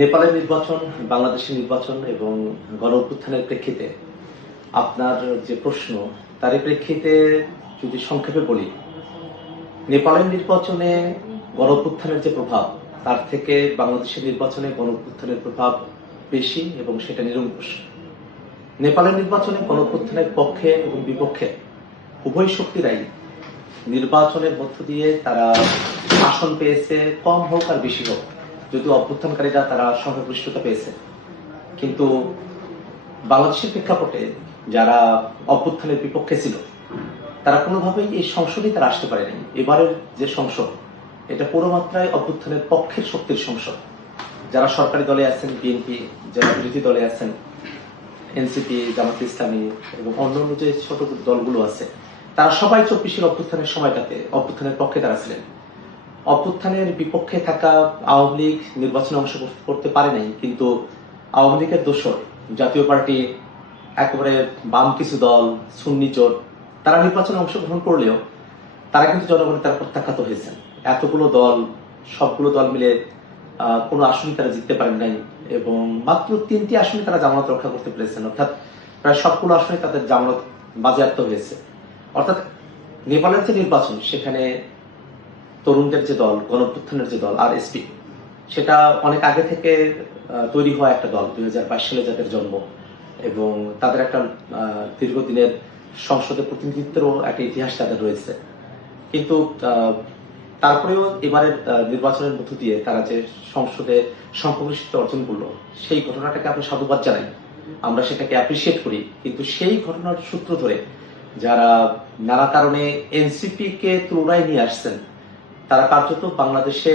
নেপালের নির্বাচন, বাংলাদেশের নির্বাচন এবং গণ-অভ্যুত্থানের প্রেক্ষিতে আপনার যে প্রশ্ন, তারই প্রেক্ষিতে যদি সংক্ষেপে বলি, নেপালের নির্বাচনে গণ-অভ্যুত্থানের যে প্রভাব, তার থেকে বাংলাদেশের নির্বাচনে গণ-অভ্যুত্থানের প্রভাব বেশি এবং সেটা নিরঙ্কুশ। নেপালের নির্বাচনে গণ-অভ্যুত্থানের পক্ষে এবং বিপক্ষে উভয় শক্তিরাই নির্বাচনের মধ্য দিয়ে তারা আসন পেয়েছে, কম হোক আর বেশি হোক, যদিও অভ্যুত্থানকারীরা তারা সংখ্যাগরিষ্ঠতা পেয়েছে। কিন্তু বাংলাদেশের প্রেক্ষাপটে যারা অভ্যুত্থানের বিপক্ষে ছিল তারা কোনোভাবেই এই সংসদেই তারা আসতে পারেনি। এবারের যে সংসদ, এটা পুরো মাত্রায় অভ্যুত্থানের পক্ষের শক্তির সংসদ। যারা সরকারি দলে আছেন বিএনপি, যারা বিরোধী দলে আছেন এনসিপি, জামাত ইসলামী এবং অন্যান্য যে ছোট দলগুলো আছে, তারা সবাই 24-এর অভ্যুত্থানের সময়টাতে অভ্যুত্থানের পক্ষে তারা ছিলেন। অভ্যুত্থানের বিপক্ষে থাকা আওয়ামী লীগ নির্বাচনে অংশ করতে পারে নাই, কিন্তু আওয়ামী লীগের দোসর জাতীয় পার্টি, একেবারে বাম কিছু দল, সুন্নি জোট, তারা নির্বাচনে অংশগ্রহণ করলেও তারা কিন্তু জনগণের তারা প্রত্যাখ্যাত হয়েছেন। এতগুলো দল, সবগুলো দল মিলে কোনো আসনই তারা জিততে পারেন নাই এবং মাত্র 3টি আসনে তারা জামানত রক্ষা করতে পেরেছেন, অর্থাৎ প্রায় সবগুলো আসনে তাদের জামানত বাজেয়াপ্ত হয়েছে। অর্থাৎ নেপালের যে নির্বাচন, সেখানে তরুণদের যে দল, গণঅভ্যুত্থানের যে দল আরএসপি, সেটা অনেক আগে থেকে তৈরি হওয়া একটা দল, 2022 সালে যাদের জন্ম, এবং তাদের একটা দীর্ঘদিনের সংসদে প্রতিনিধিত্বেরও একটা ইতিহাস তাদের রয়েছে। কিন্তু তারপরেও এবারের নির্বাচনের মধ্য দিয়ে তারা যে সংসদে সংখ্যাগরিষ্ঠতা অর্জন করলো, সেই ঘটনাটাকে আমরা সাধুবাদ জানাই, আমরা সেটাকে অ্যাপ্রিসিয়েট করি। কিন্তু সেই ঘটনার সূত্র ধরে যারা নানা কারণে এনসিপি কে তুলনায় নিয়ে আসছেন, তারা কার্যত বাংলাদেশে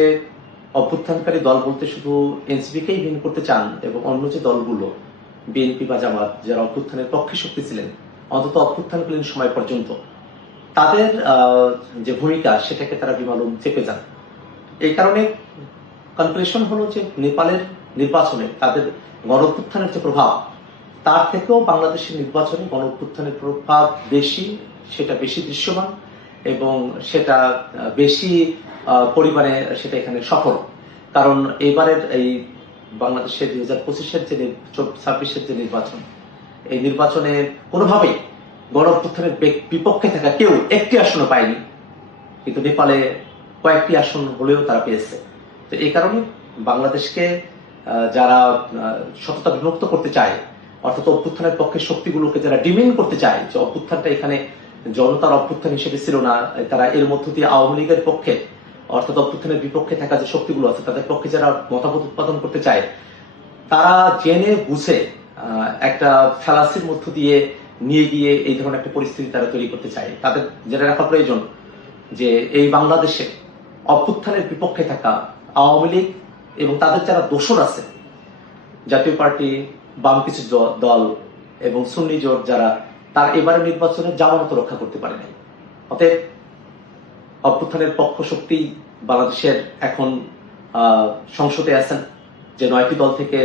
অভ্যুত্থানকারী দল বলতে শুধু এনসিপি কেই ভিন্ন করতে চান এবং অন্য যে দলগুলো বিএনপি বা জামাত, যারা অভ্যুত্থানের পক্ষে শক্তি ছিলেন অন্তত অভ্যুত্থানকালীন সময় পর্যন্ত, তাদের যে ভূমিকা সেটাকে তারা বিমালুম চেপে যান। এই কারণে কনক্লুশন হলো যে নেপালের নির্বাচনে তাদের গণ-অভ্যুত্থানের যে প্রভাব, তার থেকেও বাংলাদেশের নির্বাচনে গণ-অভ্যুত্থানের প্রভাব বেশি, সেটা বেশি দৃশ্যমান এবং সেটা বেশি পরিমাণে সেটা এখানে সফল। কারণ এবারের এই বাংলাদেশের 2025-এর যে 26-এর যে নির্বাচন, এই নির্বাচনে কোনোভাবেই গণ-অভ্যুত্থানের বিপক্ষে থাকা কেউ একটি আসনও পায়নি, কিন্তু নেপালে কয়েকটি আসন হলেও তারা পেয়েছে। তো এই কারণে বাংলাদেশকে যারা সততা বিভক্ত করতে চায়, অর্থাৎ অভ্যুত্থানের পক্ষে শক্তিগুলোকে যারা ডিমেন্ড করতে চায় যে অভ্যুত্থানটা এখানে জনতার অভ্যুত্থান হিসেবে ছিল না, তারা এর মধ্য দিয়ে আওয়ামী লীগের পক্ষে, অর্থাৎ অভ্যুত্থানের বিপক্ষে থাকা যে শক্তিগুলো আছে তাদের পক্ষে যারা মতামত উৎপাদন করতে চায়, তারা জেনে বুঝে একটা ফ্যালাসির মধ্য দিয়ে নিয়ে গিয়ে এই ধরনের একটা পরিস্থিতি তারা তৈরি করতে চায়। তাদের জেনে রাখা প্রয়োজন যে এই বাংলাদেশে অভ্যুত্থানের বিপক্ষে থাকা আওয়ামী লীগ এবং তাদের যারা দোসর আছে, জাতীয় পার্টি, বাম কিছু দল এবং সুন্নি জোট, যারা তার এবারে নির্বাচনে জামানত রক্ষা করতে পারে নাই। অতএব অভ্যুত্থানের পক্ষ শক্তি বাংলাদেশের এখন সংসদে আছেন, যে 9টি দল থেকে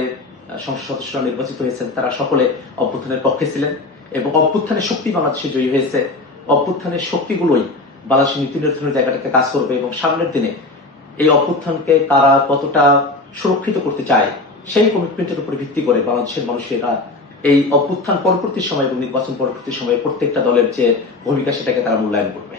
সংসদ সদস্যরা নির্বাচিত হয়েছেন, তারা সকলে অভ্যুত্থানের পক্ষে ছিলেন এবং অভ্যুত্থানের শক্তি বাংলাদেশে জয়ী হয়েছে। অভ্যুত্থানের শক্তিগুলোই বাংলাদেশের নীতি নির্ধারণের জায়গাটাতে কাজ করবে এবং সামনের দিনে এই অভ্যুত্থানকে কারা কতটা সুরক্ষিত করতে চায়, সেই কমিটমেন্টের উপর ভিত্তি করে বাংলাদেশের মানুষেরা এই অভ্যুত্থান পরবর্তী সময় এবং নির্বাচন পরবর্তী সময়ে প্রত্যেকটা দলের যে ভূমিকা, সেটাকে তারা মূল্যায়ন করবে।